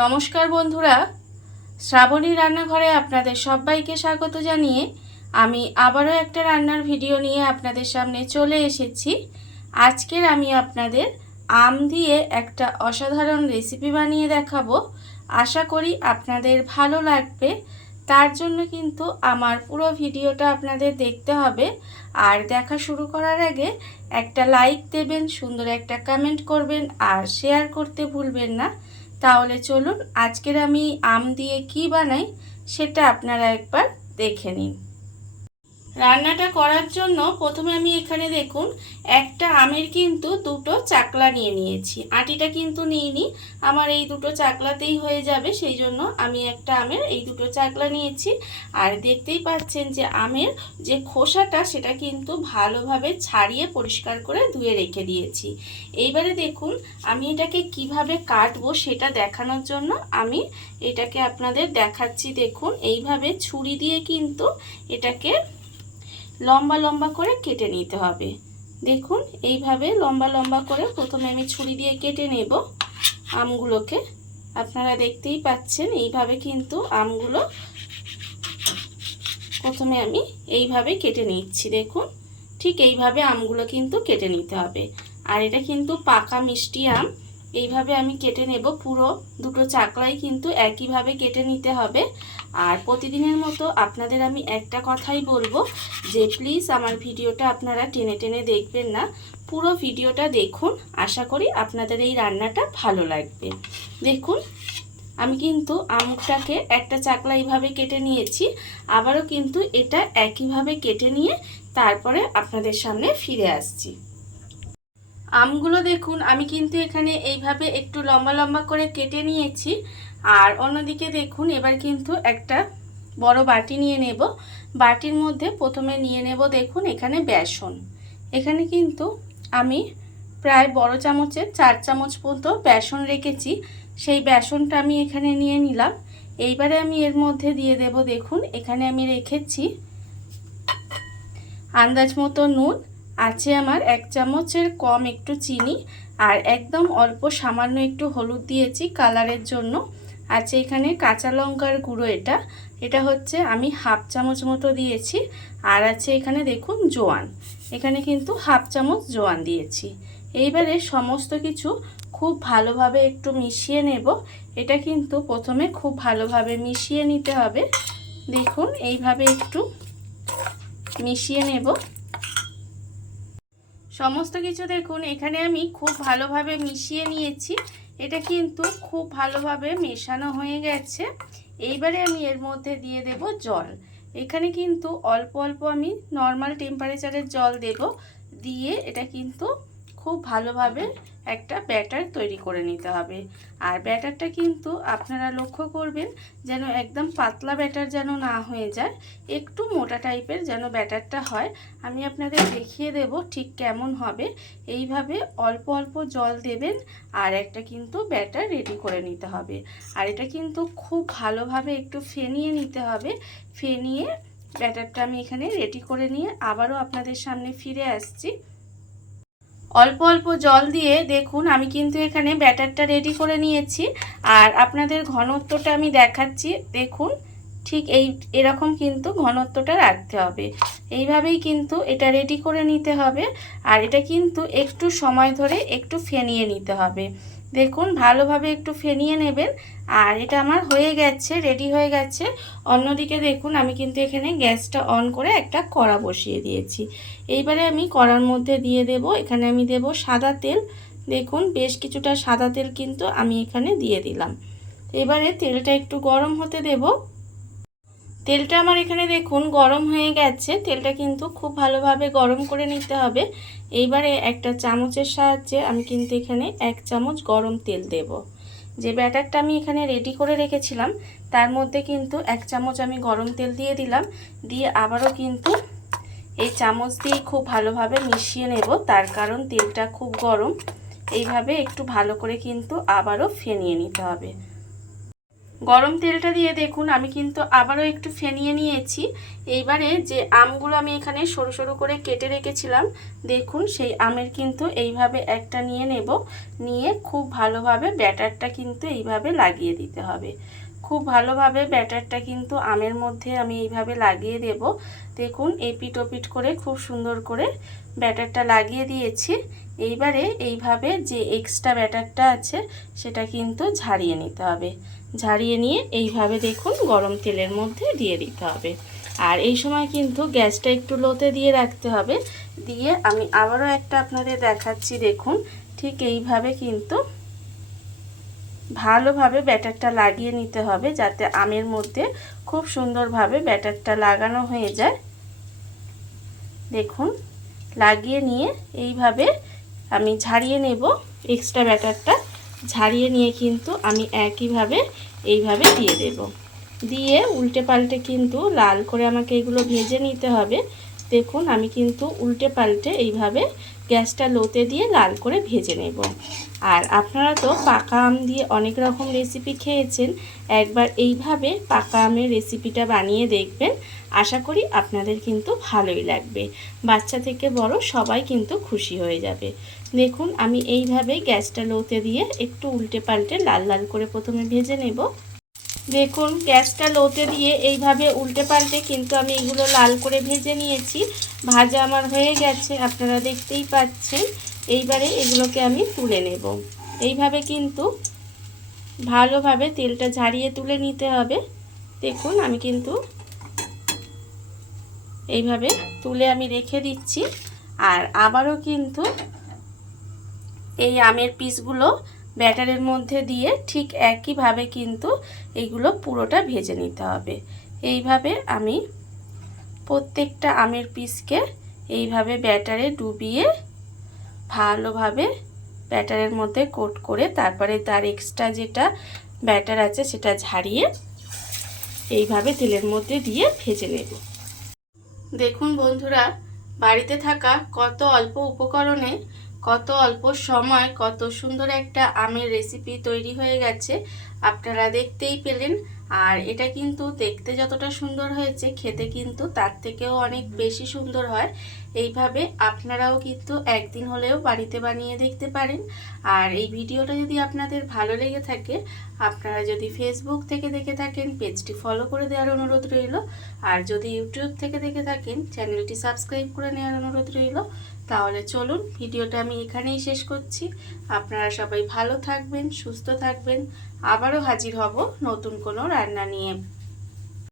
নমস্কার বন্ধুরা, শ্রাবণী রান্নাঘরে আপনাদের সবাইকে স্বাগত জানিয়ে আমি আবারও একটা রান্নার ভিডিও নিয়ে আপনাদের সামনে চলে এসেছি। আজকের আমি আপনাদের আম দিয়ে একটা অসাধারণ রেসিপি বানিয়ে দেখাবো। আশা করি আপনাদের ভালো লাগবে। তার জন্য কিন্তু আমার পুরো ভিডিওটা আপনাদের দেখতে হবে। আর দেখা শুরু করার আগে একটা লাইক দেবেন, সুন্দর একটা কমেন্ট করবেন আর শেয়ার করতে ভুলবেন না। তাহলে চলুন আজকের আমি আম দিয়ে কি বানাই সেটা আপনারা একবার দেখে নিন। রান্নাটা করার জন্য প্রথমে আমি এখানে দেখুন একটা আমের কিন্তু দুটো চাকলা নিয়ে নিয়েছি। আটিটা কিন্তু নিইনি, আমার এই দুটো চাকলাতেই হয়ে যাবে, সেই জন্য আমি একটা আমের এই দুটো চাকলা নিয়েছি। আর দেখতেই পাচ্ছেন যে আমের যে খোসাটা সেটা কিন্তু ভালোভাবে ছাড়িয়ে পরিষ্কার করে ধুয়ে রেখে দিয়েছি। এইবারে দেখুন আমি এটাকে কিভাবে কাটবো সেটা দেখানোর জন্য আমি এটাকে আপনাদের দেখাচ্ছি। দেখুন এইভাবে ছুরি দিয়ে কিন্তু এটাকে লম্বা লম্বা করে কেটে নিতে হবে। দেখুন এইভাবে লম্বা লম্বা করে প্রথমে আমি ছুরি দিয়ে কেটে নেব আমগুলোকে। আপনারা দেখতেই পাচ্ছেন এইভাবে কিন্তু আমগুলো প্রথমে আমি এইভাবে কেটে নিচ্ছি। দেখুন ঠিক এইভাবে আমগুলো কিন্তু কেটে নিতে হবে। আর এটা কিন্তু পাকা মিষ্টি আম, এইভাবে আমি কেটে নেব। পুরো দুটো চাকলাই কিন্তু একইভাবে কেটে নিতে হবে। আর প্রতিদিনের মতো আপনাদের আমি একটা কথাই বলবো যে প্লিজ আমার ভিডিওটা আপনারা টেনে টেনে দেখবেন না, পুরো ভিডিওটা দেখুন। আশা করি আপনাদের এই রান্নাটা ভালো লাগবে। দেখুন আমি কিন্তু আমটাকে একটা চাকলা এইভাবে কেটে নিয়েছি, আবারও কিন্তু এটা একইভাবে কেটে নিয়ে তারপরে আপনাদের সামনে ফিরে আসছি। আমগুলো দেখুন আমি কিন্তু এখানে এইভাবে একটু লম্বা লম্বা করে কেটে নিয়েছি। আর অন্যদিকে দেখুন এবার কিন্তু একটা বড় বাটি নিয়ে নেব। বাটির মধ্যে প্রথমে নিয়ে নেব দেখুন এখানে বেসন। এখানে কিন্তু আমি প্রায় বড় চামচের 4 চামচ মতো বেসন রেখেছি, সেই বেসনটা আমি এখানে নিয়ে নিলাম। এইবারে আমি এর মধ্যে দিয়ে দেব দেখুন এখানে আমি রেখেছি আন্দাজ মতো নুন, আছে আমার 1 চামচের কম একটু চিনি, আর একদম অল্প সামান্য একটু হলুদ দিয়েছি কালারের জন্য। আছে এখানে কাঁচা লঙ্কার গুঁড়ো, এটা হচ্ছে আমি 1/2 চামচ মতো দিয়েছি। আর আছে এখানে দেখুন জোয়ান, এখানে কিন্তু 1/2 চামচ জোয়ান দিয়েছি। এইবারে সমস্ত কিছু খুব ভালোভাবে একটু মিশিয়ে নেব। এটা কিন্তু প্রথমে খুব ভালোভাবে মিশিয়ে নিতে হবে। দেখুন এইভাবে একটু মিশিয়ে নেব সমস্ত কিছু। দেখুন এখানে আমি খুব ভালোভাবে মিশিয়ে নিয়েছি, এটা কিন্তু খুব ভালোভাবে মেশানো হয়ে গেছে। এইবারে আমি এর মধ্যে দিয়ে দেব জল। এখানে কিন্তু অল্প অল্প আমি নর্মাল টেম্পারেচারের জল দেব, দিয়ে এটা কিন্তু খুব ভালোভাবে একটা ব্যাটার তৈরি করে নিতে হবে। আর ব্যাটারটা কিন্তু আপনারা লক্ষ্য করবেন যেন একদম পাতলা ব্যাটার যেন না হয়ে যায়, একটু মোটা টাইপের যেন ব্যাটারটা হয়। আমি আপনাদের দেখিয়ে দেব ঠিক কেমন হবে। এইভাবে অল্প অল্প জল দেবেন আর একটা কিন্তু ব্যাটার রেডি করে নিতে হবে। আর এটা কিন্তু খুব ভালোভাবে একটু ফেনিয়ে নিতে হবে। ফেনিয়ে ব্যাটারটা আমি এখানে রেডি করে নিয়ে আবারও আপনাদের সামনে ফিরে আসছি। অল্প অল্প জল দিয়ে দেখুন আমি কিন্তু এখানে ব্যাটারটা রেডি করে নিয়েছি। আর আপনাদের ঘনত্বটা আমি দেখাচ্ছি। দেখুন ঠিক এরকম কিন্তু ঘনত্বটা রাখতে হবে। এইভাবেই কিন্তু এটা রেডি করে নিতে হবে। আর এটা কিন্তু একটু সময় ধরে একটু ফেনিয়ে নিতে হবে। দেখুন ভালোভাবে একটু ফেনিয়ে নেবেন। আর এটা আমার হয়ে গেছে, রেডি হয়ে গেছে। অন্যদিকে দেখুন আমি কিন্তু এখানে গ্যাসটা অন করে একটা কড়া বসিয়ে দিয়েছি। এইবারে আমি কড়ার মধ্যে দিয়ে দেব, এখানে আমি দেব সাদা তেল। দেখুন বেশ কিছুটা সাদা তেল কিন্তু আমি এখানে দিয়ে দিলাম। এবারে তেলটা একটু গরম হতে দেব। তেলটা আমার এখানে দেখুন গরম হয়ে গেছে, তেলটা কিন্তু খুব ভালোভাবে গরম করে নিতে হবে। এইবারে একটা চামচের সাহায্যে আমি কিন্তু এখানে 1 চামচ গরম তেল দেব। যে ব্যাটারটা আমি এখানে রেডি করে রেখেছিলাম তার মধ্যে কিন্তু 1 চামচ আমি গরম তেল দিয়ে দিলাম। দিয়ে আবারও কিন্তু এই চামচ দিয়ে খুব ভালোভাবে মিশিয়ে নেব, তার কারণ তেলটা খুব গরম। এইভাবে একটু ভালো করে কিন্তু আবারও ফেনিয়ে নিতে হবে। গরম তেলটা দিয়ে দেখুন আমি কিন্তু আবারও একটু ফেনিয়ে নিয়েছি। এইবারে যে আমগুলো আমি এখানে সরু সরু করে কেটে রেখেছিলাম, দেখুন সেই আমের কিন্তু এইভাবে একটা নিয়ে নেব, নিয়ে খুব ভালোভাবে ব্যাটারটা কিন্তু এইভাবে লাগিয়ে দিতে হবে। খুব ভালোভাবে ব্যাটারটা কিন্তু আমের মধ্যে আমি এইভাবে লাগিয়ে দেব। দেখুন এপিট ওপিট করে খুব সুন্দর করে ব্যাটারটা লাগিয়ে দিয়েছি। এইবারে এইভাবে যে এক্সট্রা ব্যাটারটা আছে সেটা কিন্তু ঝাড়িয়ে নিতে হবে। ঝাড়িয়ে নিয়ে এইভাবে দেখুন গরম তেলের মধ্যে দিয়ে দিতে হবে। আর এই সময় কিন্তু গ্যাসটা একটু লোতে দিয়ে রাখতে হবে। দিয়ে আমি আবারও একটা আপনাদের দেখাচ্ছি, দেখুন ঠিক এইভাবে কিন্তু ভালোভাবে ব্যাটারটা লাগিয়ে নিতে হবে, যাতে আমের মধ্যে খুব সুন্দরভাবে ব্যাটারটা লাগানো হয়ে যায়। দেখুন লাগিয়ে নিয়ে এইভাবে আমি ঝাড়িয়ে নেব এক্সট্রা ব্যাটারটা। ঝাড়িয়ে নিয়ে কিন্তু আমি একইভাবে এইভাবে দিয়ে দেব। দিয়ে উল্টে পাল্টে কিন্তু লাল করে আমাকে এগুলো ভেজে নিতে হবে। দেখুন আমি কিন্তু উল্টে পাল্টে এইভাবে গ্যাসটা লোতে দিয়ে লাল করে ভেজে নেব। আর আপনারা তো পাকা আম দিয়ে অনেক রকম রেসিপি খেয়েছেন, একবার এইভাবে পাকা আমের রেসিপিটা বানিয়ে দেখবেন। আশা করি আপনাদের কিন্তু ভালোই লাগবে, বাচ্চা থেকে বড় সবাই কিন্তু খুশি হয়ে যাবে। দেখুন আমি এইভাবে গ্যাসটা লোতে দিয়ে একটু উল্টে পাল্টে লাল লাল করে প্রথমে ভেজে নেব। দেখুন গ্যাসটা লোতে দিয়ে এইভাবে উল্টে পাল্টে কিন্তু আমি এগুলো লাল করে ভেজে নিয়েছি। ভাজা আমার হয়ে গেছে, আপনারা দেখতেই পাচ্ছেন। এইবারে এগুলোকে আমি তুলে নেব। এইভাবে কিন্তু ভালোভাবে তেলটা ঝারিয়ে তুলে নিতে হবে। দেখুন আমি কিন্তু এইভাবে তুলে আমি রেখে দিচ্ছি। আর আবারও কিন্তু এই আমের পিসগুলো ব্যাটারের মধ্যে দিয়ে ঠিক একইভাবে কিন্তু এইগুলো পুরোটা ভেজে নিতে হবে। এইভাবে আমি প্রত্যেকটা আমের পিসকে এইভাবে ব্যাটারে ডুবিয়ে ভালোভাবে ব্যাটারের মধ্যে কোট করে তারপরে তার এক্সট্রা যেটা ব্যাটার আছে সেটা ঝাড়িয়ে এইভাবে তেলের মধ্যে দিয়ে ভেজে নেব। দেখুন বন্ধুরা, বাড়িতে থাকা কত অল্প উপকরণে কত অল্প সময় কত সুন্দর একটা আমের রেসিপি তৈরি হয়ে গেছে, আপনারা দেখতেই পেলেন। আর এটা কিন্তু দেখতে যতটা সুন্দর হয়েছে, খেতে কিন্তু তার থেকেও অনেক বেশি সুন্দর হয়। এইভাবে আপনারাও কিন্তু একদিন হলেও বাড়িতে বানিয়ে দেখতে পারেন। আর এই ভিডিওটা যদি আপনাদের ভালো লেগে থাকে, আপনারা যদি ফেসবুক থেকে দেখে থাকেন পেজটি ফলো করে দেওয়ার অনুরোধ রইল। আর যদি ইউটিউব থেকে দেখে থাকেন চ্যানেলটি সাবস্ক্রাইব করে নেওয়ার অনুরোধ রইল। তাহলে চলুন ভিডিওটা আমি এখানেই শেষ করছি। আপনারা সবাই ভালো থাকবেন, সুস্থ থাকবেন। আবারও হাজির হব নতুন কোনো রান্না নিয়ে।